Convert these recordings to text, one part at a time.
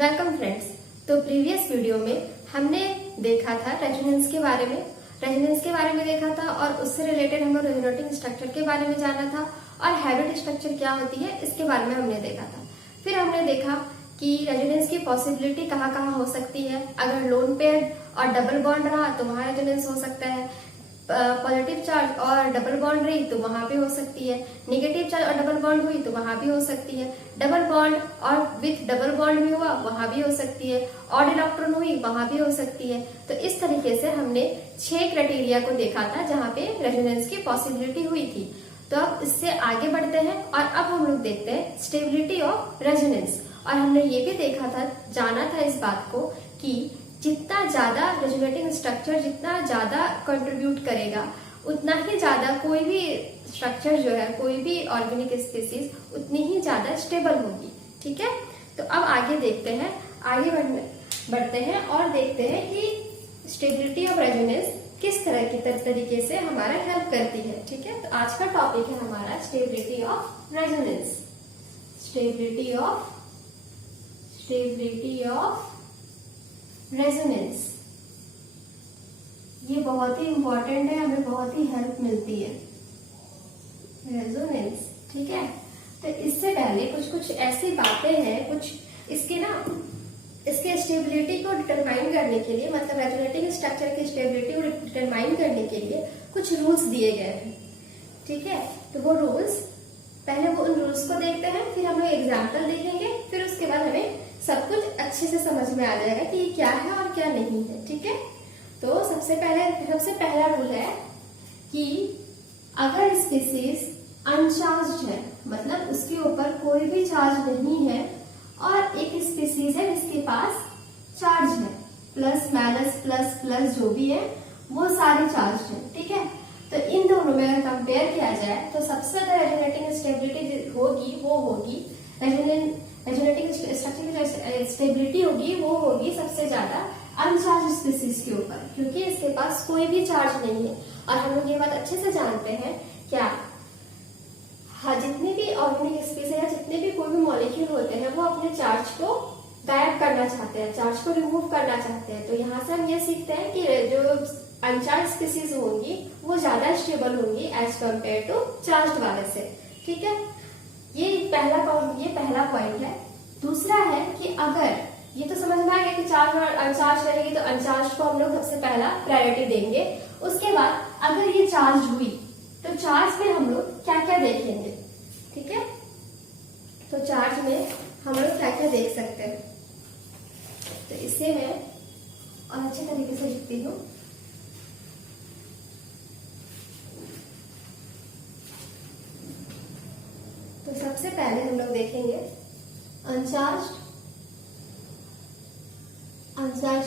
Welcome friends. तो previous video में हमने देखा था रेजोनेंस के बारे में देखा था और उससे रिलेटेड हम लोग रेजोनेटिंग स्ट्रक्चर के बारे में जाना था और हैबिट स्ट्रक्चर क्या होती है इसके बारे में हमने देखा था। फिर हमने देखा कि रेजोनेंस की पॉसिबिलिटी कहाँ कहाँ हो सकती है। अगर लोन पेयर और डबल बॉन्ड रहा तो वहां रेजोनेंस हो सकता है, पॉजिटिव चार्ज और डबल बॉन्ड रही तो वहां भी हो सकती है, नेगेटिव चार्ज और डबल बॉन्ड हुई तो वहां भी हो सकती है, डबल बॉन्ड और विथ डबल बॉन्ड भी हुआ वहां भी हो सकती है, ऑड इलेक्ट्रॉन हुई वहां भी हो सकती है। तो इस तरीके से हमने 6 क्राइटेरिया को देखा था जहां पे रेजोनेंस की पॉसिबिलिटी हुई थी। तो अब इससे आगे बढ़ते हैं और अब हम लोग देखते हैं स्टेबिलिटी ऑफ रेजोनेंस। और हमने ये भी देखा था, जाना था इस बात को कि जितना ज्यादा रेजोनेटिंग स्ट्रक्चर जितना ज्यादा कंट्रीब्यूट करेगा उतना ही ज्यादा कोई भी स्ट्रक्चर जो है, कोई भी ऑर्गेनिक स्पीसीज उतनी ही ज्यादा स्टेबल होगी। ठीक है, तो अब आगे देखते हैं, आगे बढ़ते हैं और देखते हैं कि स्टेबिलिटी ऑफ रेजोनेंस किस तरह की तरीके से हमारा हेल्प करती है। ठीक है, तो आज का टॉपिक है हमारा stability of resonance. Stability of resonance ये बहुत ही इंपॉर्टेंट है, हमें बहुत ही हेल्प मिलती है रेजोनेंस। ठीक है, तो इससे पहले कुछ ऐसी बातें हैं, कुछ इसके स्टेबिलिटी को डिटरमाइन करने के लिए, मतलब रेजोनेटिंग स्ट्रक्चर की स्टेबिलिटी को डिटरमाइन करने के लिए कुछ रूल्स दिए गए हैं। ठीक है, तो वो रूल्स पहले उन रूल्स को देखते हैं, फिर हम लोग एग्जाम्पल देखेंगे, फिर उसके बाद हमें सब कुछ अच्छे से समझ में आ जाएगा कि ये क्या है और क्या नहीं है। ठीक है, तो सबसे पहला रूल है कि अगर स्पीसीज अनचार्ज्ड है, मतलब उसके ऊपर कोई भी चार्ज नहीं है, और एक स्पीसीज है जिसके पास चार्ज है, प्लस माइनस प्लस प्लस जो भी है वो सारे चार्ज है। ठीक है, तो इन दोनों में अगर कंपेयर किया जाए तो सबसे ज्यादा रेजोनेटिंग स्टेबिलिटी होगी वो होगी रेजोनेटिंग स्ट्रक्चर की जो स्टेबिलिटी होगी वो होगी सबसे ज्यादा अनचार्ज स्पीसीज के ऊपर, क्योंकि इसके पास कोई भी चार्ज नहीं है। और हम लोग ये बात अच्छे से जानते हैं क्या, हाँ, जितने भी ऑर्गेनिक स्पीसीज है, जितने भी कोई भी मॉलिक्यूल होते हैं वो अपने चार्ज को गायब करना चाहते हैं, चार्ज को रिमूव करना चाहते हैं। तो यहाँ से हम ये सीखते हैं कि जो अनचार्ज स्पीसीज होंगी वो ज्यादा स्टेबल होंगी एज कम्पेयर टू चार्ज वाले से। ठीक है, ये पहला पॉइंट है। दूसरा है कि अगर ये तो समझ में आ गया कि चार्ज और अनचार्ज रहेगी तो अनचार्ज को हम लोग सबसे पहला प्रायोरिटी देंगे। उसके बाद अगर ये चार्ज हुई तो चार्ज में हम लोग क्या क्या देखेंगे। ठीक है, तो चार्ज में हम लोग क्या क्या देख सकते हैं, तो इसे मैं और अच्छे तरीके से लिखती हूँ। तो सबसे पहले हम लोग देखेंगे अनचार्ज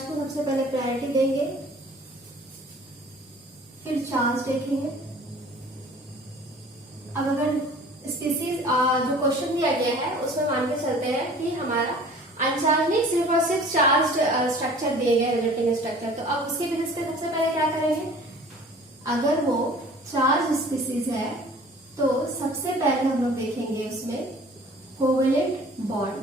को सबसे पहले प्रायोरिटी देंगे, फिर चार्ज देखेंगे। अब अगर स्पीसीज जो क्वेश्चन दिया गया है उसमें मान के चलते हैं कि हमारा अनचार्ज नहीं सिर्फ और सिर्फ चार्ज स्ट्रक्चर दिए गए रेजोनेटिंग स्ट्रक्चर, तो अब उसके बेसिस पे सबसे पहले क्या करेंगे, अगर वो चार्ज स्पीसीज है तो सबसे पहले हम लोग देखेंगे उसमें covalent bond,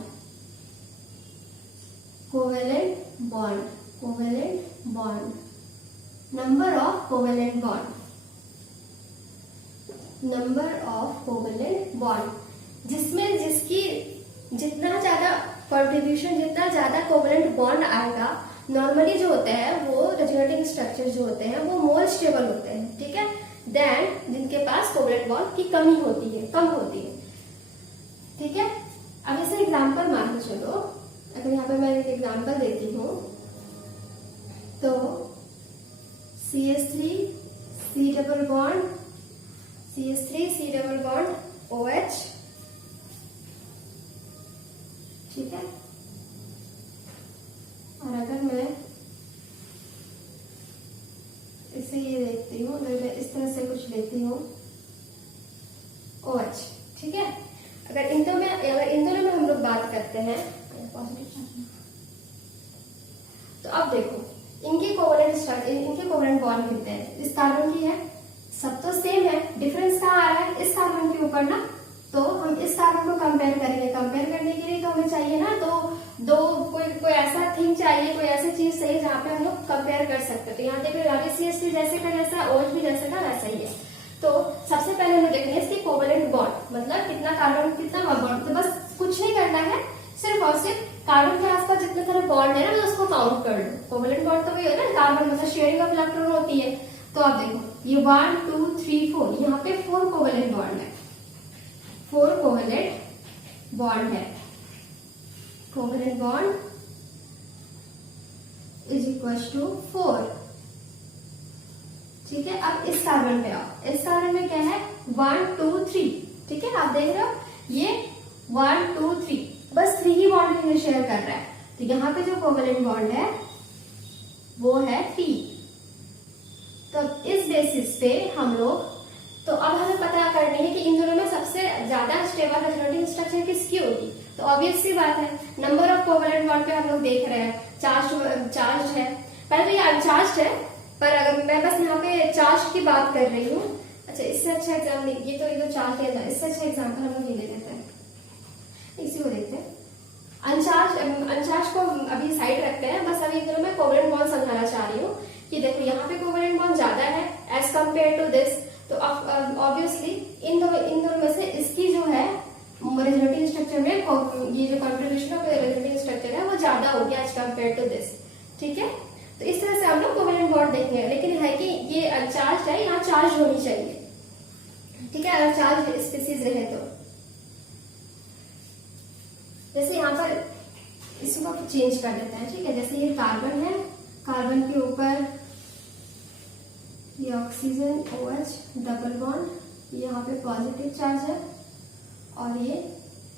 number of covalent bond, जिसमें जिसकी जितना ज्यादा कंट्रीब्यूशन, जितना ज्यादा कोवेलेंट बॉन्ड आएगा, नॉर्मली जो होते हैं वो रेजोनेटिंग स्ट्रक्चर जो होते हैं वो मोर स्टेबल होते हैं। ठीक है, देन जिनके पास कोवेलेंट बॉन्ड की कम होती है। ठीक है, अब इसे एग्जांपल मान के चलो, अगर यहाँ पे मैं एक एग्जांपल देती हूँ तो CH3 C double bond OH। ठीक है, और अगर मैं इसे ये देखती हूँ, अगर मैं इस तरह से कुछ लेती हूँ OH। ठीक है, अगर इन दोनों में हम लोग बात करते हैं तो अब देखो इनके कोवेलेंट बॉन्ड कितने हैं। इस कार्बन की है, सब तो सेम है, डिफरेंस कहाँ आ रहा है, इस कार्बन के ऊपर ना। तो हम इस कार्बन को कंपेयर करेंगे, कंपेयर करने के लिए तो हमें चाहिए ना दो कोई चाहिए, कोई ऐसी चीज चाहिए जहाँ पे हम लोग कंपेयर कर सकते हैं। तो यहाँ देखो यहाँ पे CH3 जैसे का जैसा, OH भी जैसे का वैसा ही है। तो सबसे पहले हमें देखना है इसकी कोवेलेंट बॉन्ड, मतलब कितना कार्बन कितना बॉन्ड। तो बस कुछ नहीं करना है, सिर्फ और सिर्फ कार्बन के आसपास जितने सारे बॉन्ड है ना, उसको काउंट कर लो। कोवेलेंट बॉन्ड तो वही है ना, कार्बन मतलब शेयरिंग ऑफ इलेक्ट्रॉन होती है। तो आप देखो ये 1 2 3 4, यहाँ पे 4 कोवेलेंट बॉन्ड है, 4 कोवेलेंट बॉन्ड है। Covalent bond is equal to 4। ठीक है, अब इस कार्बन पे आओ। इस कार्बन में क्या है 1 2 3। ठीक है, आप देख रहे हो ये 1 2 3, बस 3 ही बॉन्ड शेयर कर रहा है। तो यहाँ पे जो कोवेलेंट बॉन्ड है वो है 3। तो इस बेसिस पे हम लोग, तो अब हमें पता करनी है कि इन दोनों में सबसे ज्यादा स्टेबल रेजोनेटिंग स्ट्रक्चर किसकी होगी। तो ऑब्वियस सी बात है, नंबर ऑफ कोवेलेंट बॉन्ड पे हम लोग देख रहे हैं, चार्ज है। पहले तो ये अनचार्ज है, पर अगर मैं बस यहाँ पे चार्ज की बात कर रही हूँ। अच्छा, इससे अच्छा एग्जाम ये तो चार्ज है, इससे अच्छा एग्जाम्पल हम लोग ये ले लेते हैं, इसी को देखते हैं। अनचार्ज को अभी साइड रखते हैं, बस अभी इन दोनों में कोवेलेंट बॉन्ड समझाना चाह रही हूँ कि देखो यहाँ पे कोवेलेंट बॉन्ड ज्यादा है एज कम्पेयर टू दिस। तो ऑब्वियसली इन दोनों में से इसकी जो है रेजोनेटिंग स्ट्रक्चर में ये जो कंट्रीब्यूशन ऑफ रेजोनेटिंग स्ट्रक्चर है वो ज्यादा होगी एज कम्पेयर टू दिस। ठीक है, तो इस तरह से हम लोग कोवेलेंट बॉन्ड देखेंगे। लेकिन है कि ये अनचार्ज है, यहाँ चार्ज होनी चाहिए। ठीक है, अगर चार्ज स्पीसीज रहे तो, जैसे यहाँ पर इसको चेंज कर देते हैं। ठीक है, जैसे ये कार्बन है, कार्बन के ऊपर ये ऑक्सीजन OH डबल बॉन्ड, यहाँ पे पॉजिटिव चार्ज है और ये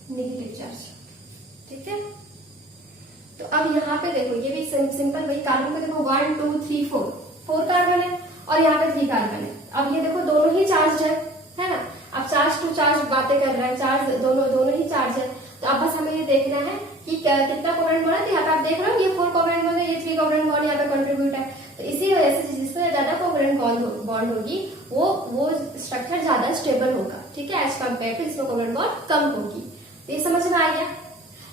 नेगेटिव चार्ज। ठीक है, तो अब यहाँ पे देखो ये भी सिंपल वही कार्बन पे देखो 1 2 3 4 कार्बन है और यहाँ पे 3 कार्बन है। अब ये देखो दोनों ही चार्ज है ना। अब चार्ज टू चार्ज बातें कर रहा है, चार्ज दोनों ही चार्ज है। तो अब बस हमें ये देखना है कि कितना कोवेलेंट बॉन्ड है। तो यहाँ पे आप देख रहे हो ये 4 कोवेलेंट बॉन्ड है, ये 3 कोवेलेंट बॉन्ड यहाँ पे कंट्रीब्यूट है। तो इसी वजह से जिसमें ज्यादा कोवेलेंट बॉन्ड होगी वो स्ट्रक्चर ज्यादा स्टेबल होगा। ठीक है, एज कम्पेयर टू इसमें कोवेलेंट बॉन्ड कम होगी। तो ये समझ में आ गया।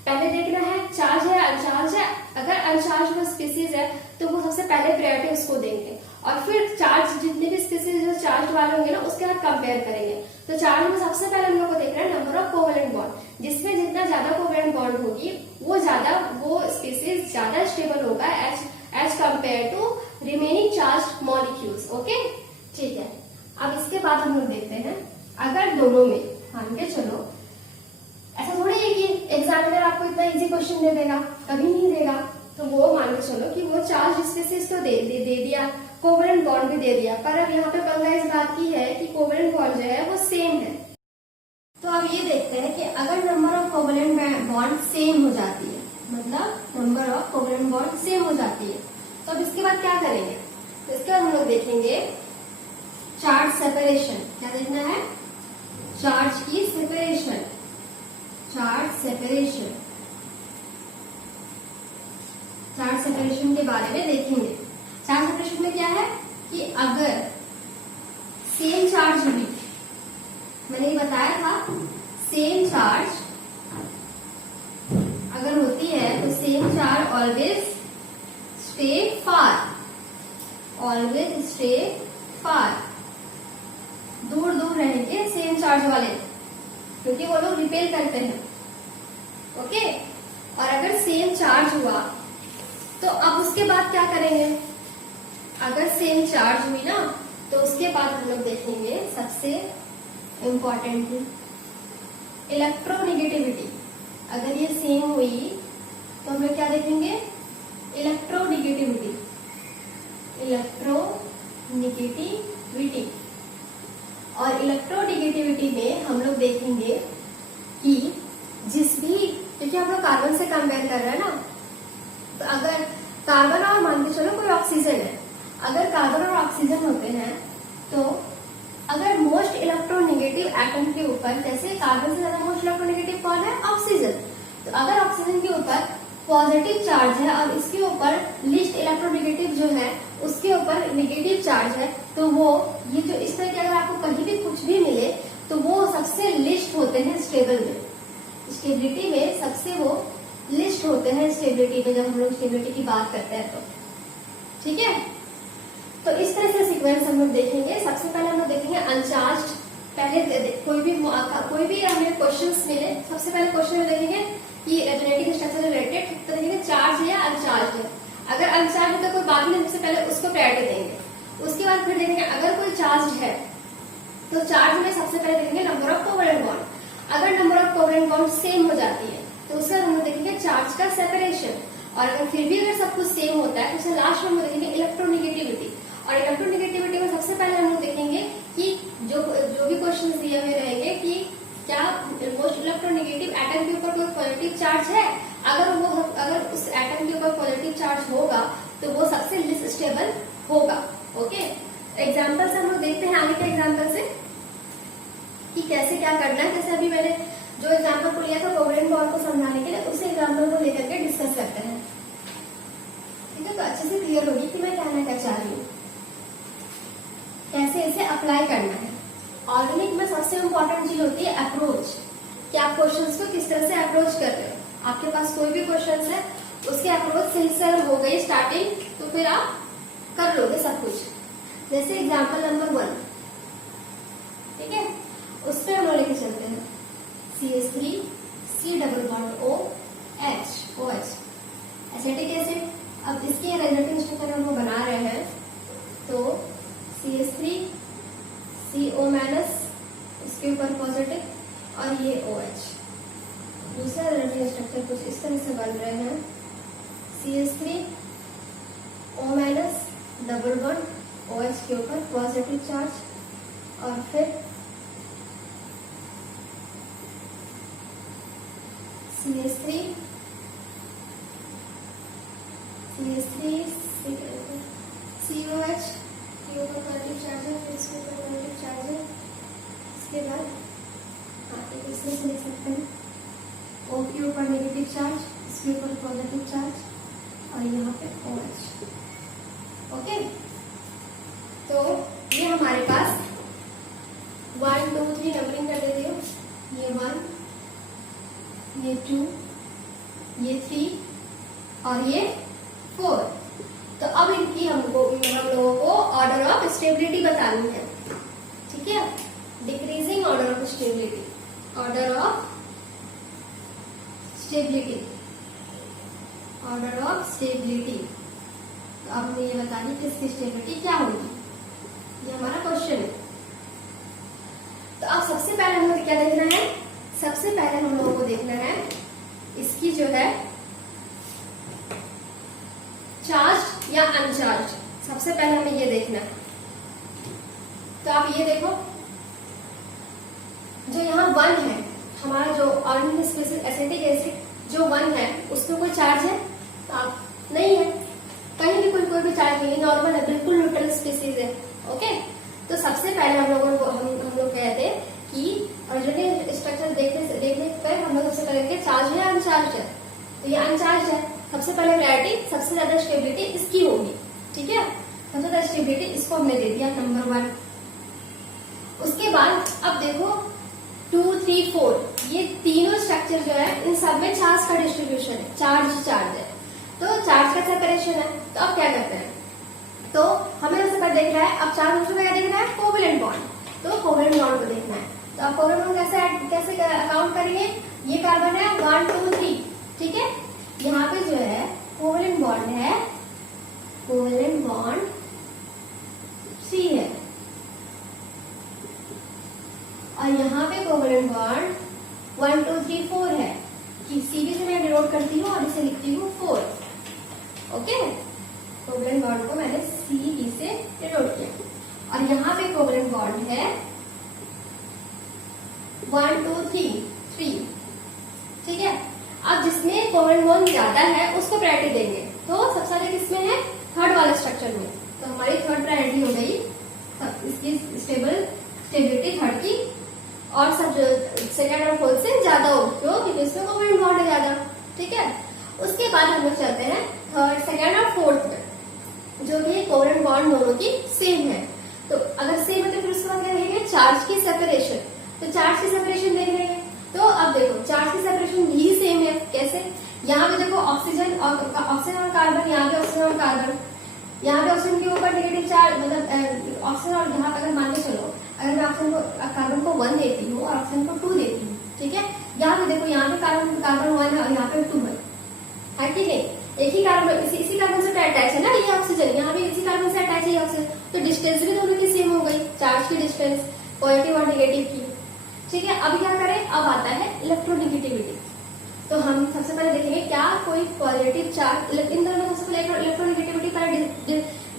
पहले देखना है चार्ज है अनचार्ज है। अगर अनचार्ज वो स्पीसीज है तो वो सबसे पहले प्रायोरिटी उसको देंगे, और फिर चार्ज जितने भी स्पीसीज जो चार्ज वाले होंगे ना उसके साथ कंपेयर करेंगे। तो चार्ज में सबसे पहले हम लोग को देखना है नंबर ऑफ कोवेलेंट बॉन्ड, जिसमें जितना ज्यादा कोवेलेंट बॉन्ड होगी वो स्पीसीज ज्यादा स्टेबल होगा as compared to remaining charge molecules. Okay, ठीक है। अब इसके बाद हम लोग देखते हैं अगर दोनों में मान के चलो, ऐसा थोड़ी है कि एग्जामिनर आपको इतना इजी क्वेश्चन दे देगा, कभी नहीं देगा। तो वो मान के चलो कि वो चार्ज स्पीसीज तो दे दिया, कोवेलेंट बॉन्ड भी दे दिया, पर अब यहाँ पे पंगा इस बात की है कि कोवेलेंट बॉन्ड जो है वो सेम है। तो अब ये देखते हैं कि अगर number of covalent bond same हो जाती है, मतलब number of covalent bond same हो जाती है, तो अब इसके बाद क्या करेंगे। तो इसके बाद हम लोग देखेंगे चार्ज सेपरेशन। क्या देखना है, चार्ज की सेपरेशन। चार्ज सेपरेशन के बारे में देखेंगे। चार्ज सेपरेशन में क्या है कि अगर सेम चार्ज भी, मैंने ये बताया था, सेम चार्ज अगर होती है तो सेम चार्ज ऑलवेज स्टे फार, ऑलवेज स्टे फार, दूर दूर रहेंगे सेम चार्ज वाले, क्योंकि वो लोग रिपेल करते हैं। ओके, और अगर सेम चार्ज हुआ तो अब उसके बाद क्या करेंगे। अगर सेम चार्ज हुई ना तो उसके बाद हम लोग देखेंगे सबसे इम्पोर्टेंट इलेक्ट्रोनेगेटिविटी। अगर ये सेम हुई तो हम लोग क्या देखेंगे, इलेक्ट्रोनेगेटिविटी। इलेक्ट्रोनेगेटिविटी और इलेक्ट्रोनेगेटिविटी में हम लोग देखेंगे कि क्योंकि हम लोग कार्बन से कंपेयर कर रहे हैं ना, तो अगर कार्बन और मान के चलो कोई ऑक्सीजन है, अगर कार्बन और ऑक्सीजन होते हैं तो अगर मोस्ट इलेक्ट्रोनेगेटिव एटम के ऊपर, जैसे कार्बन से ज्यादा मोस्ट इलेक्ट्रोनेगेटिव कौन है, ऑक्सीजन, तो अगर ऑक्सीजन के ऊपर पॉजिटिव चार्ज है और इसके ऊपर लिस्ट इलेक्ट्रोनेगेटिव जो है उसके ऊपर नेगेटिव चार्ज है, तो वो ये जो इस तरह के अगर आपको कहीं भी कुछ भी मिले तो वो सबसे लिस्ट होते हैं स्टेबल में, स्टेबिलिटी में सबसे वो लिस्ट लिस्ट होते हैं स्टेबिलिटी में, जब हम लोग स्टेबिलिटी की बात करते हैं तो ठीक है। तो इस तरह से सीक्वेंस हम लोग देखेंगे। सबसे पहले हम लोग देखेंगे अनचार्ज। पहले कोई भी हमें क्वेश्चंस मिले, सबसे पहले क्वेश्चन में देखेंगे कि रेजोनेटिंग स्ट्रक्चर रिलेटेड, तो देखेंगे चार्ज है या अनचार्ज है। अगर अनचार्ज है तो कोई बात नहीं, सबसे पहले उसको प्रायोरिटी देंगे। उसके बाद फिर देखेंगे अगर कोई चार्ज है तो चार्ज में सबसे पहले देखेंगे नंबर ऑफ कोवेलेंट बॉन्ड। अगर number of covalent bond same हो जाती है तो उससे हम लोग देखेंगे चार्ज का सेपरेशन। और अगर फिर भी अगर सब कुछ सेम होता है तो उससे लास्ट में हम देखेंगे इलेक्ट्रोनिगेटिविटी। और इलेक्ट्रोनिगेटिविटी में सबसे पहले हम लोग देखेंगे कि जो भी क्वेश्चन दिए हुए रहेंगे कि क्या मोस्ट इलेक्ट्रोनिगेटिव एटम के ऊपर कोई पॉजिटिव चार्ज है। अगर उस एटम के ऊपर पॉजिटिव चार्ज होगा तो वो सबसे लिस्ट स्टेबल होगा। ओके, एग्जाम्पल से हम लोग देखते हैं आगे के एग्जाम्पल से कि कैसे क्या करना है। जैसे अभी मैंने जो एग्जाम्पल को लिया था कोवेलेंट बॉन्ड को समझाने के लिए, उसी एग्जाम्पल को लेकर के डिस्कस करते हैं। ठीक है, तो अच्छे से क्लियर होगी कि मैं कहना क्या चाह रही हूँ, कैसे इसे अप्लाई करना है। ऑर्गेनिक में सबसे इम्पोर्टेंट चीज होती है अप्रोच, कि आप क्वेश्चंस को किस तरह से अप्रोच कर रहे हो। आपके पास कोई भी क्वेश्चन है उसके अप्रोच सही से हो गई स्टार्टिंग तो फिर आप कर लोगे सब कुछ। जैसे एग्जाम्पल नंबर 1, ठीक है, उस पर हम लोग लेके चलते हैं CH3 C double bond OH acetic acid. अब इसके रेजोनेटिंग स्ट्रक्चर हम लोग बना रहे हैं तो CH3 CO माइनस, इसके ऊपर पॉजिटिव और ये OH। दूसरा रेजोनेटिंग स्ट्रक्चर कुछ इस तरह से बन रहे हैं CH3 O minus double bond OH के ऊपर पॉजिटिव चार्ज और फिर CH3 COH के ऊपर पॉजिटिव चार्ज है, फिर इसके ऊपर पॉजिटिव चार्ज है। इसके बाद एक इसमें से लिख सकते हैं O के ऊपर नेगेटिव चार्ज, इसके ऊपर पॉजिटिव चार्ज और यहाँ पे OH। ओके, तो ये हमारे पास 1 2 3 नंबरिंग कर देती हूँ। ये 1, ये 2, ये 3 और ये 4। तो अब इनकी हम लोगों को ऑर्डर ऑफ स्टेबिलिटी बतानी है। ठीक है, decreasing order of stability, order of stability, order of stability. तो अब हमें ये बतानी कि इसकी स्टेबिलिटी क्या होगी, ये हमारा क्वेश्चन है। तो अब सबसे पहले हम लोग क्या देखना है, सबसे पहले हम लोगों को देखना है इसकी जो है चार्ज या अनचार्ज। सबसे पहले हमें ये देखना है। तो आप ये देखो, जो यहाँ 1 है, हमारा जो ऑर्गेनिक स्पीशीज एसिटिक एसिड जो 1 है, उसमें कोई चार्ज है तो आप नहीं है, कहीं भी कोई भी चार्ज नहीं है, नॉर्मल है, बिल्कुल न्यूट्रल स्पीशीज है। ओके, तो सबसे पहले हम लोग कहते हैं कि रेजोनेटिंग स्ट्रक्चर देखने पर हम लोग सबसे पहले चार्ज है अनचार्ज है। तो ये अनचार्ज है, सबसे पहले प्रायोरिटी, सबसे ज्यादा स्टेबिलिटी इसकी होगी। ठीक है, सबसे ज्यादा स्टेबिलिटी इसको हमने दे दिया नंबर 1। उसके बाद अब देखो 2 3 4 ये तीनों स्ट्रक्चर जो है इन सब में चार्ज का डिस्ट्रीब्यूशन है, चार्ज है, तो चार्ज का सेपरेशन है। तो अब क्या करते हैं, तो हमें सबसे पहले देखना है, अब चार्ज का क्या देखना है, कोवेलेंट बॉन्ड। तो कोवेलेंट बॉन्ड को देखना है, तो अब कोवेलेंट बॉन्ड कैसे अकाउंट करेंगे, ये कार्बन है 1 2 3, ठीक है, यहाँ पे जो है कोवेलेंट बॉन्ड है, कोवेलेंट बॉन्ड C है और यहाँ पे कोवेलेंट बॉन्ड 1 2 3 4 है, कि सीबी से मैं डिनोट करती हूँ और इसे लिखती हूँ 4। ओके, कोवेलेंट बॉन्ड को मैंने CB से डिनोट किया और यहाँ पे कोवेलेंट बॉन्ड है 1 2 3। ठीक है, अब जिसमें कोवेलेंट बॉन्ड ज्यादा है उसको प्रायोरिटी देंगे। तो सबसे ज्यादा किसमें है, थर्ड वाले स्ट्रक्चर में। तो हमारी थर्ड प्रायोरिटी हो गई, इसकी स्टेबिलिटी थर्ड की, और सब सेकेंड और फोर्थ से ज्यादा हो, क्यों, क्योंकि इसमें कोवेलेंट बॉन्ड है ज्यादा। ठीक है, उसके बाद हम लोग चलते हैं थर्ड सेकेंड और फोर्थ में, जो कि कोवेलेंट बॉन्ड दोनों की सेम है। तो अगर सेम है तो फिर उसके बाद क्या देखेंगे, चार्ज की सेपरेशन। तो चार्ज की सेपरेशन देख रहे हैं, तो अब देखो चार्ज की सेपरेशन भी सेम है। कैसे, यहाँ पे देखो ऑक्सीजन और कार्बन, यहाँ पे ऑक्सीजन और कार्बन, यहाँ पे ऑक्सीजन के ऊपर नेगेटिव चार्ज, मतलब ऑक्सीजन और यहाँ अगर मान के चलो, अगर मैं ऑक्सीजन को कार्बन को 1 देती हूँ और ऑक्सीजन को 2 देती हूँ, ठीक है। यहाँ पे देखो, यहाँ पे कार्बन 1 है और यहाँ पे 2 है कि नहीं। एक ही कार्बन, इसी कार्बन से अटैच है ना ये ऑक्सीजन, यहाँ पे इसी कार्बन से अटैच है ये ऑक्सीजन, तो डिस्टेंस भी दोनों की सेम हो गई, चार्ज की डिस्टेंस पॉजिटिव और नेगेटिव की, ठीक है। अब क्या करें, अब आता है इलेक्ट्रोनेगेटिविटी। तो हम सबसे पहले देखेंगे क्या कोई पॉजिटिव चार्ज, इन दोनों में सबसे पहले इलेक्ट्रोनेगेटिविटी पर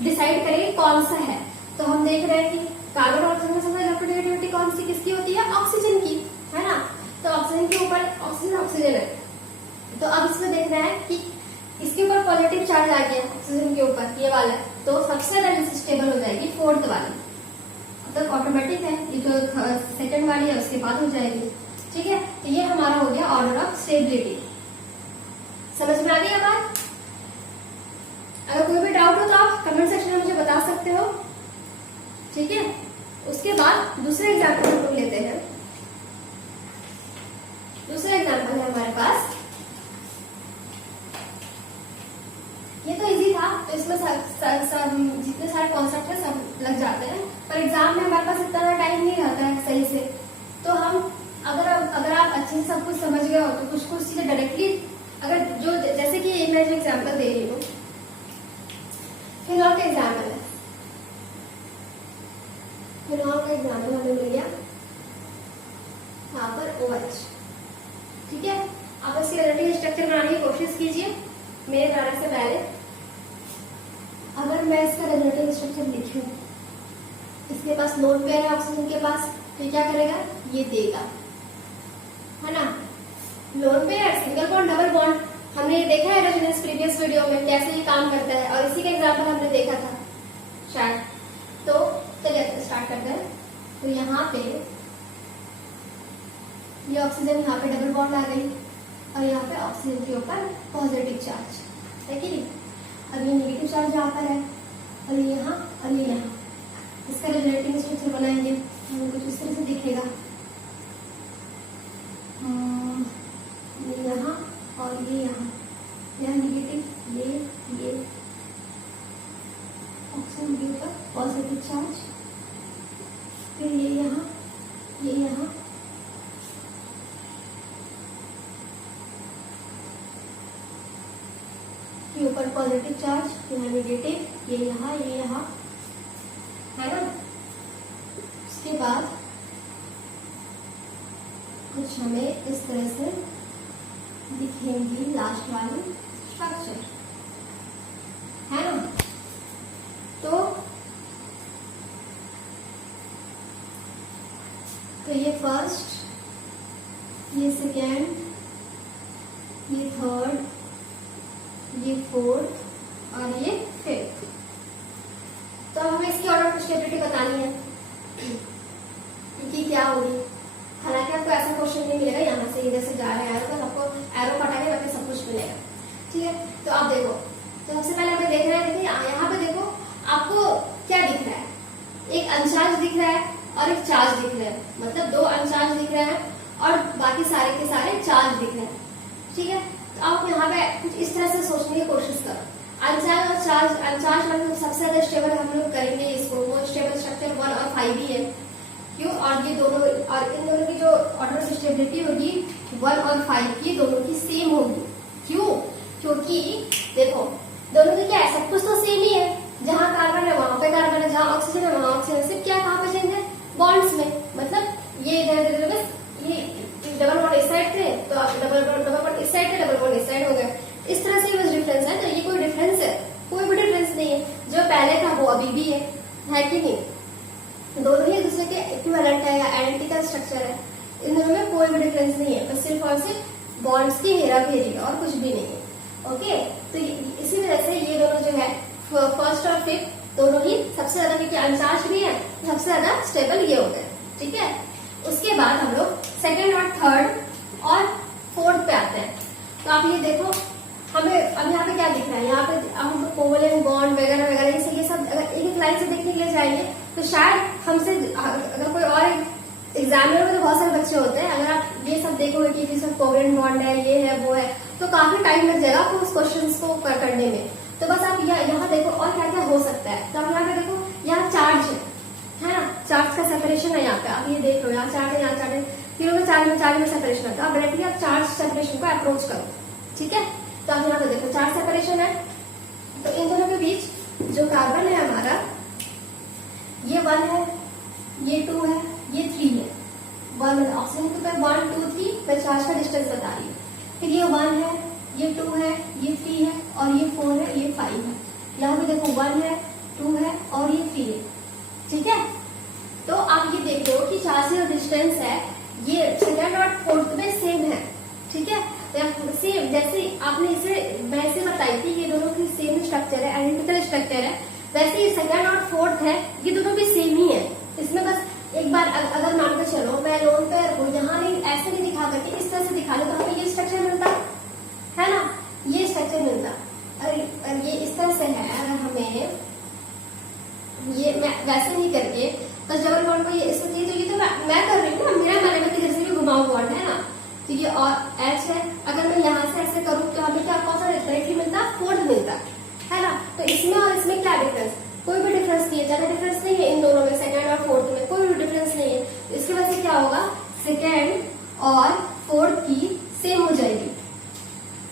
डिसाइड करेंगे कौन सा है। तो हम देख रहे हैं कि कार्बन और ऑक्सीजन में सबसे इलेक्ट्रोनेगेटिविटी कौन सी किसकी होती है, ऑक्सीजन की, है ना। तो ऑक्सीजन के ऊपर ऑक्सीजन है, तो अब इसमें देखना है कि इसके ऊपर पॉजिटिव चार्ज आ गया ऑक्सीजन के ऊपर, ये वाला, तो सबसे ज्यादा स्टेबल हो जाएगी 4th वाली, तो ऑटोमेटिक है, ये जो 2nd वाली है उसके बाद हो जाएगी, ठीक है। तो ये हमारा हो गया ऑर्डर ऑफ स्टेबिलिटी। समझ में आ गई बात? अगर कोई भी डाउट हो तो आप कमेंट सेक्शन में मुझे बता सकते हो, ठीक है। उसके बाद दूसरे एग्जाम्पल हम लोग लेते हैं। दूसरा एग्जाम्पल है हमारे पास, ये तो इजी था, तो इसमें जितने सारे कॉन्सेप्ट है सब लग जाते हैं, पर एग्जाम में हमारे पास इतना टाइम नहीं रहता है सही से। तो हम अगर आप अच्छे से सब कुछ समझ गए हो तो कुछ चीजें डायरेक्टली, अगर जो जैसे कि मैं जो एग्जाम्पल दे रही हूँ, फिनॉल का एग्जाम्पल है, फिनॉल का एग्जाम्पल हमें मिल गया यहाँ पर OH, ठीक है। आप इसकी रिलेटिव स्ट्रक्चर बनाने की कोशिश कीजिए मेरे बनाने से पहले। अगर मैं इसका रिलेटिव स्ट्रक्चर लिखूं, इसके पास लोन पेयर है ऑक्सीजन के पास, तो क्या करेगा, ये देगा, है ना। Lone pair, single bond, double bond, हमने ये देखा है रेजोनेंस प्रीवियस वीडियो में कैसे ये काम करता है, और इसी का एग्जाम्पल हमने देखा था शायद। तो चलिए स्टार्ट करते हैं। तो यहाँ पे ये ऑक्सीजन, यहाँ पे डबल बॉन्ड आ गई, और यहाँ पे ऑक्सीजन के ऊपर पॉजिटिव चार्ज है कि नहीं। अब ये नेगेटिव चार्ज यहाँ पर है, और ये यहाँ और ये यहाँ, इसका रिलेटिव स्ट्रक्चर बनाएंगे, कुछ इस तरह से दिखेगा, ये यहाँ और ये यहाँ नेगेटिव, ये ऑक्सीजन के ऊपर पॉजिटिव चार्ज, फिर ये यहाँ के ऊपर पॉजिटिव चार्ज, यहाँ नेगेटिव, ये यहाँ है ना। उसके बाद कुछ हमें इस तरह से दिखेंगी लास्ट वाली स्ट्रक्चर, है ना। तो ये फर्स्ट, ये सेकेंड, ये थर्ड, ये 4th और ये 5th। तो हमें इसकी ऑर्डर ऑफ स्टेबिलिटी बतानी है कि क्या होगी। हालांकि आपको ऐसा क्वेश्चन नहीं मिलेगा, यहाँ से इधर से जा रहे हैं तो आपको एरो कटा के बाकी सब कुछ मिलेगा, ठीक है। तो आप देखो, तो सबसे पहले हमें देखना है, देखिए यहाँ पे देखो आपको क्या दिख रहा है, एक अनचार्ज दिख रहा है और एक चार्ज दिख रहा है, मतलब 2 अनचार्ज दिख रहे हैं और बाकी सारे के सारे चार्ज दिख रहे हैं, ठीक है। तो आप यहाँ पे कुछ इस तरह से सोचने की कोशिश करो, अनचार्ज और चार्ज, अनचार्ज मतलब सबसे ज्यादा स्टेबल हम लोग करेंगे इसको, वो स्टेबल स्ट्रक्चर 1 और 5 ही है, क्यों, और ये दोनों, और इन दोनों की जो ऑर्डर ऑफ स्टेबिलिटी होगी 1 और 5 की दोनों की सेम होगी, क्यों, क्योंकि देखो दोनों की क्या है, सब कुछ तो सेम ही है, जहाँ कार्बन है वहां पे कार्बन है, जहाँ ऑक्सीजन है वहां ऑक्सीजन, सिर्फ क्या कहाँ पे चेंज है, बॉन्ड्स में, मतलब ये इधर ये डबल बॉन्ड इस साइड थे तो डबल बॉन्ड इस साइड थे, डबल बॉन्ड इस साइड हो गया, इस तरह से बस डिफरेंस है। तो ये कोई डिफरेंस है, कोई भी डिफरेंस नहीं है, जो पहले था वो अभी भी है कि नहीं, दोनों ही एक दूसरे के इक्विवेलेंट है या आइडेंटिकल स्ट्रक्चर है, इन दोनों में कोई भी डिफरेंस नहीं है, बस सिर्फ और सिर्फ बॉन्ड्स की हेरा फेरी और कुछ भी नहीं है, ओके। तो इसी वजह से ये दोनों जो है फर्स्ट और 5th दोनों ही सबसे ज्यादा, क्योंकि अनचार्ज भी है, सबसे ज्यादा स्टेबल ये हो गए, ठीक है। उसके बाद हम लोग 2nd और 3rd और 4th पे आते हैं। तो आप ये देखो, हमें अब यहाँ पे क्या दिख रहा है, यहाँ पे हम कोवलेंट बॉन्ड वगैरह वगैरह ये सब अगर एक लाइन से देखने के लिए जाएंगे तो शायद हमसे, अगर कोई और एग्जामिनर में तो बहुत सारे बच्चे होते हैं, अगर आप ये सब देखोगे कि सब कोवलेंट बॉन्ड है, ये है वो है, तो काफी टाइम लग जाएगा आपको उस क्वेश्चन को करने में। तो बस आप यहाँ देखो और क्या क्या हो सकता है। तो आप यहाँ पे देखो, यहाँ चार्ज है ना, चार्ज का सेपरेशन है यहाँ पे, आप ये देख लो, यहाँ चार्ज है, यहाँ चार्ज है, तीनों में चार्ज में सेपरेशन है। तो आप डायरेक्टली आप चार्ज सेपरेशन को अप्रोच करो, ठीक है। तो आप यहाँ पे देखो चार्ज सेपरेशन है, तो इन दोनों के बीच जो कार्बन है हमारा, ये 1 है, ये 2 है, ये 3 है। 1 ऑक्सीजन के ऊपर 1 2 3 मैं चार्ज का डिस्टेंस बता रही हूँ। फिर ये 1 है, ये 2 है, ये 3 है, और ये 4 है, ये 5 है। यहाँ पे देखो 1 है, 2 है, और ये 3 है, ठीक है। तो आप ये देख लो कि चार्ज का डिस्टेंस है, ये सेकंड और फोर्थ में सेम है, ठीक है। सेम जैसे आपने इसे वैसे बताई थी, ये दोनों की सेम स्ट्रक्चर है, आइडेंटिकल स्ट्रक्चर है, वैसे ये सेकंड और फोर्थ है, ये दोनों भी सेम ही है। इसमें बस एक बार अगर मान के चलो मैं लोन पेयर को यहाँ नहीं ऐसे नहीं दिखा करके इस तरह से दिखा लो, तो हमें ये स्ट्रक्चर मिलता है ना, ये स्ट्रक्चर मिलता। और ये इस तरह से है, अगर हमें ये मैं वैसे नहीं करके बस डबल बॉन्ड को ये इसमें चाहिए, तो ये तो मैं कर रही हूँ ना, मेरा मन में किधर से भी घुमाऊ बॉन्ड है ना, तो ये और एच है। अगर मैं यहाँ से ऐसे करूँ तो हमें क्या कौन सा डायरेक्टली मिलता, फोर्थ मिलता है ना। तो इसमें और इसमें क्या डिफरेंस, कोई भी डिफरेंस नहीं है, ज्यादा डिफरेंस नहीं है इन दोनों में, सेकंड और फोर्थ में कोई भी डिफरेंस नहीं है। तो इसकी वजह से क्या होगा, सेकंड और फोर्थ की सेम हो जाएगी,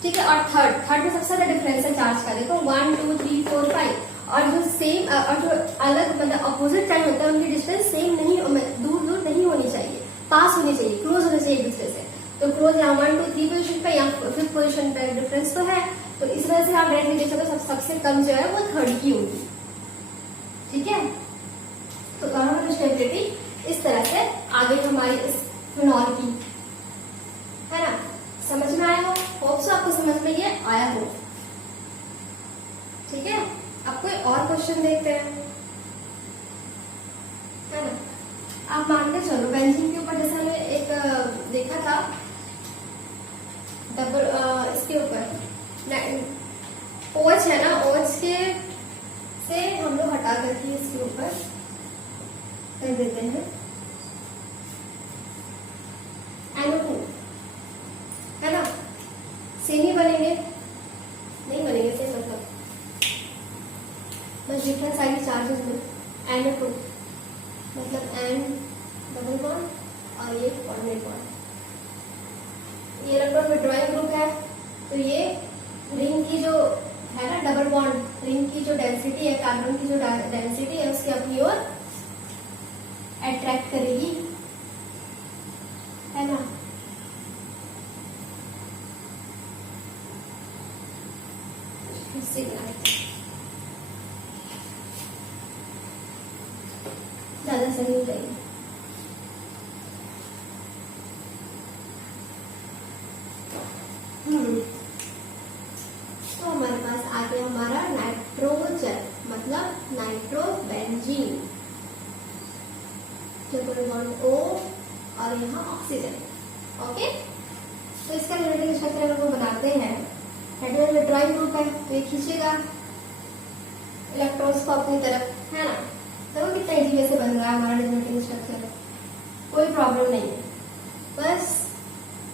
ठीक है। और थर्ड में सबसे ज्यादा डिफरेंस है चार्ज का, देखो 1 2 3 4 5, और जो सेम और जो अलग मतलब अपोजिट चार्ज होता है उनकी डिस्टेंस सेम नहीं, दूर दूर नहीं होनी चाहिए, पास होनी चाहिए, क्लोज होनी चाहिए एक दूसरे से। तो क्लोज यहाँ 1 2 3 पोजिशन पे या 5th पोजिशन पे डिफरेंस तो है, तो इस वजह से आप डायरेक्टली देख सकते हो सबसे कम जो है वो थर्ड की होगी, ठीक है। तो दोनों स्टेबिलिटी इस तरह से आगे हमारी इस फिनॉल की है ना, समझ में आया हो, होप सो आपको समझ में ये आया हो, ठीक है। अब कोई और क्वेश्चन देखते हैं, है ना। आप मान के चलो बेंजीन के ऊपर जैसे हमने एक देखा था डबल, इसके ऊपर ओच है ना, ओच के से हम लोग हटा करके इसके ऊपर कर देते हैं NO2, है ना। सेम ही बनेंगे, नहीं बनेंगे सेम, मतलब बस डिफरेंस आएगी चार्जेस में। NO2 मतलब N डबल बॉन्ड और ये कोऑर्डिनेट बॉन्ड, ये इलेक्ट्रॉन विड्रॉइंग ग्रुप है, तो ये रिंग की जो है ना डबल बॉन्ड, रिंग की जो डेंसिटी है, कार्बन की जो डेंसिटी है उसकी अपनी ओर अट्रैक्ट करेगी, है ना। ज्यादा सही हो जाएगी। तो हमारे पास आ गया हमारा नाइट्रोजन, मतलब नाइट्रोबेंजीन, ट्रिपल बॉन्ड O और यहाँ ऑक्सीजन, ओके। तो इसका रिलेटिव स्ट्रक्चर अगर वो बनाते हैं, हाइड्रोजन विड्रॉइंग ग्रुप है, तो ये खींचेगा इलेक्ट्रॉन्स को अपनी तरफ, है ना। तो वो कितना इजी वे से बन रहा है हमारा रिलेटिव स्ट्रक्चर, कोई प्रॉब्लम नहीं है, बस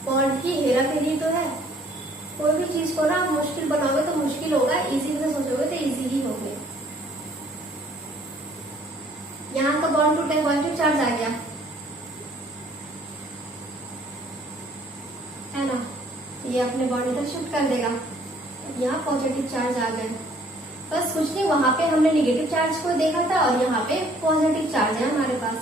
बॉन्ड की हेरा फेरी तो है। कोई भी चीज को ना आप मुश्किल बनाओगे तो मुश्किल होगा, इजी से सोचोगे तो इजी ही होगा। यहाँ का बॉन्ड टूटे, पॉजिटिव चार्ज आ गया, है ना, ये अपने बॉन्ड इधर शिफ्ट कर देगा, यहाँ पॉजिटिव चार्ज आ गया। बस कुछ नहीं, वहां पे हमने नेगेटिव चार्ज को देखा था और यहाँ पे पॉजिटिव चार्ज है हमारे पास।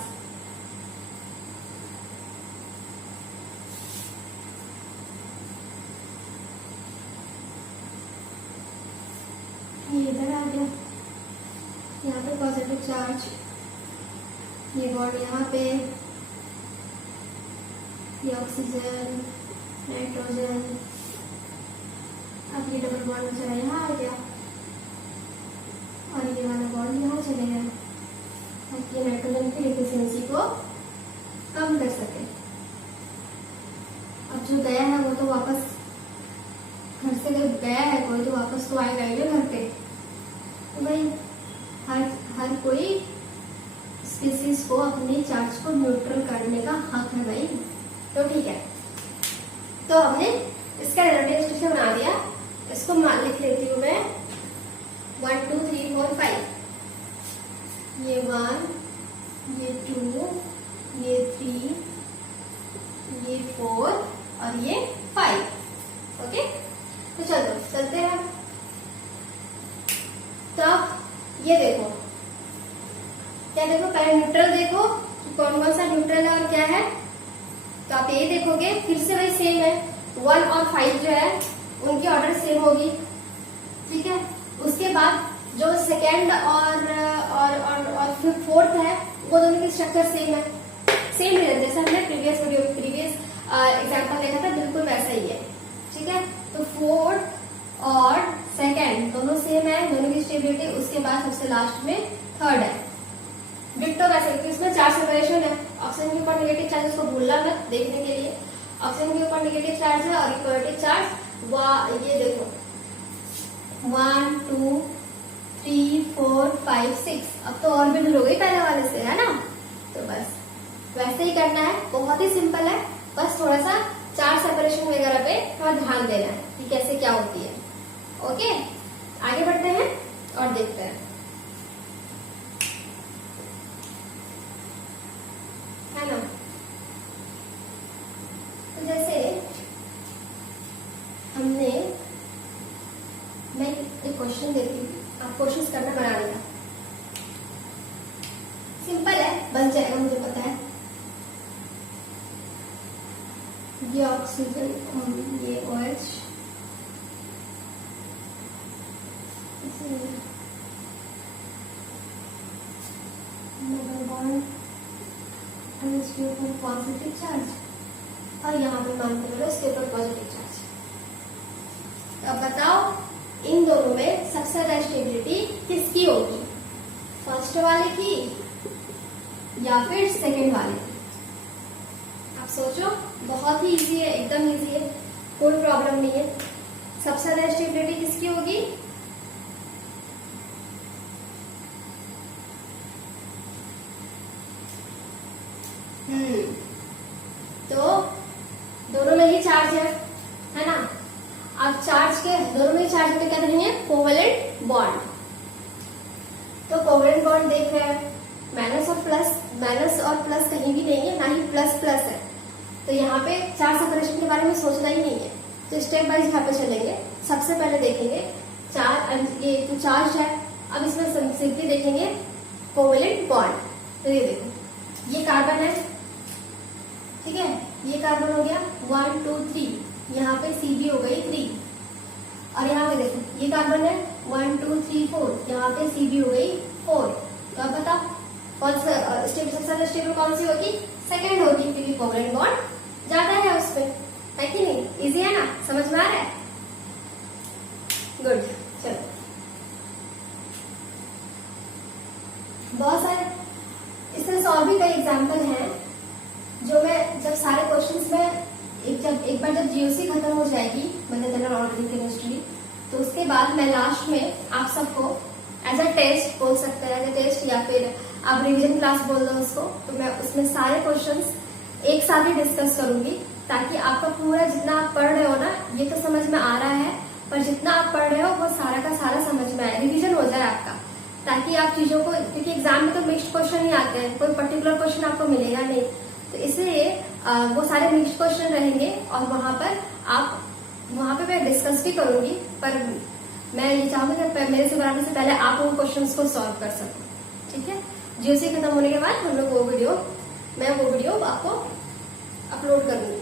ये इधर आ गया, यहाँ पे पॉजिटिव चार्ज, ये बॉन्ड यहाँ पे, ये ऑक्सीजन, नाइट्रोजन, अब ये डबल बॉन्ड चला यहाँ आ गया और ये वाला बॉन्ड यहाँ चले गया, ताकि नाइट्रोजन की एफिशिएंसी को कम कर सके। अब जो गया है वो तो वापस घर से जब गया है कोई, तो वापस तो आएगा ही घर पे। तो भाई हर कोई स्पीसीज को अपने चार्ज को न्यूट्रल करने का हक है भाई। तो ठीक है, तो हमने इसका रेजोनेटिंग स्ट्रक्चर बना दिया। इसको लिख लेती हूँ मैं 1 2 3 4 5। ये 1, ये 2, ये 3, ये 4 और ये 5। ओके, तो चलो चलते हैं। तो ये देखो, क्या देखो, पहले न्यूट्रल देखो कौन कौन सा न्यूट्रल है और क्या है। तो आप ये देखोगे, फिर से वही सेम है, 1 और 5 जो है उनकी ऑर्डर सेम होगी। ठीक है, उसके बाद जो सेकेंड और फोर्थ है वो दोनों की स्ट्रक्चर सेम है, सेम है जैसा हमने प्रीवियस एग्जांपल देखा था, बिल्कुल वैसा ही है। ठीक है, तो फोर्थ और सेकेंड दोनों सेम है, दोनों की स्टेबिलिटी। उसके बाद सबसे लास्ट में थर्ड है, डिट्टो वैसे, क्योंकि इसमें 4 सेपरेशन है। ऑक्सीजन के ऊपर नेगेटिव चार्ज, उसको भूलना मत देखने के लिए। ऑक्सीजन के ऊपर नेगेटिव चार्ज है और पॉजिटिव चार्ज। ये देखो 1 2 3 4 5 6। अब तो और भी ढल हो गई पहले वाले से, है ना। तो बस वैसे ही करना है, बहुत ही सिंपल है। बस थोड़ा सा 4 सेपरेशन वगैरह पे थोड़ा ध्यान देना है कि कैसे क्या होती है। ओके, आगे बढ़ते हैं और देखते हैं, है ना। तो जैसे हमने, मैं एक क्वेश्चन देती हूँ, आप कोशिश करना बनाने का। सिंपल है, बन जाएगा, मुझे पता है। ये ऑक्सीजन, ये OH, इसके ऊपर पॉजिटिव चार्ज और यहाँ पे मान के इसके ऊपर पॉजिटिव चार्ज। तो अब बताओ, इन दोनों में सबसे ज्यादा स्टेबिलिटी किसकी होगी, फर्स्ट वाले की या फिर सेकंड वाले की? आप सोचो, बहुत ही इजी है, एकदम इजी है, कोई प्रॉब्लम नहीं है। सबसे ज्यादा स्टेबिलिटी किसकी होगी? तो दोनों में ही चार्ज है ना। अब चार्ज के दोनों में चार्ज में क्या करेंगे, कोवेलेंट बॉन्ड। तो कोवेलेंट बॉन्ड देख रहे हैं, माइनस और प्लस कहीं भी नहीं है, ना ही प्लस प्लस है। तो यहाँ पे 4 सेपरेशन के बारे में सोचना ही नहीं है। तो स्टेप बाय यहाँ पे चलेंगे। सबसे पहले देखेंगे ये तो चार्ज है। अब इसमें सिंपली देखेंगे कोवेलेंट बॉन्ड। तो ये देखो, ये कार्बन है, ठीक है, ये कार्बन हो गया 1 2 3, यहाँ पे CB हो गई 3। और यहाँ पे देखो, ये कार्बन है 1 2 3 4, यहाँ पे CB हो गई 4। तो अब बताओ कौन सा सबसे ज्यादा स्टेबल कौन सी होगी? सेकेंड होगी, क्योंकि कोवेलेंट बॉन्ड ज्यादा है उसमें, है कि नहीं। इजी है ना, समझ में आ रहा है? गुड, चलो। बहुत सारे इस तरह से और भी कई एग्जाम्पल हैं, जो मैं जब सारे क्वेश्चंस में एक बार जब GOC खत्म हो जाएगी, मतलब जनरल ऑर्गेनिक केमिस्ट्री, तो उसके बाद मैं लास्ट में आप सबको एज अ टेस्ट बोल सकते हैं, एज अ टेस्ट या फिर आप रिवीजन क्लास बोल दो उसको, तो मैं उसमें सारे क्वेश्चंस एक साथ ही डिस्कस करूंगी, ताकि आपका पूरा जितना आप पढ़ रहे हो ना, ये तो समझ में आ रहा है, पर जितना आप पढ़ रहे हो वो सारा का सारा समझ में आए, रिवीजन हो जाए आपका, ताकि आप चीजों को, क्योंकि एग्जाम में तो मिक्स्ड क्वेश्चन ही आते हैं, कोई पर्टिकुलर क्वेश्चन आपको मिलेगा नहीं, तो इसलिए वो सारे मिक्स्ड क्वेश्चन रहेंगे और वहां पे मैं डिस्कस भी करूंगी, पर मैं ये चाहूंगी कि मेरे से बनाने से पहले आप उन क्वेश्चंस को सॉल्व कर सको। ठीक है, GOC खत्म होने के बाद हम लोग मैं वो वीडियो आपको अपलोड करूंगी।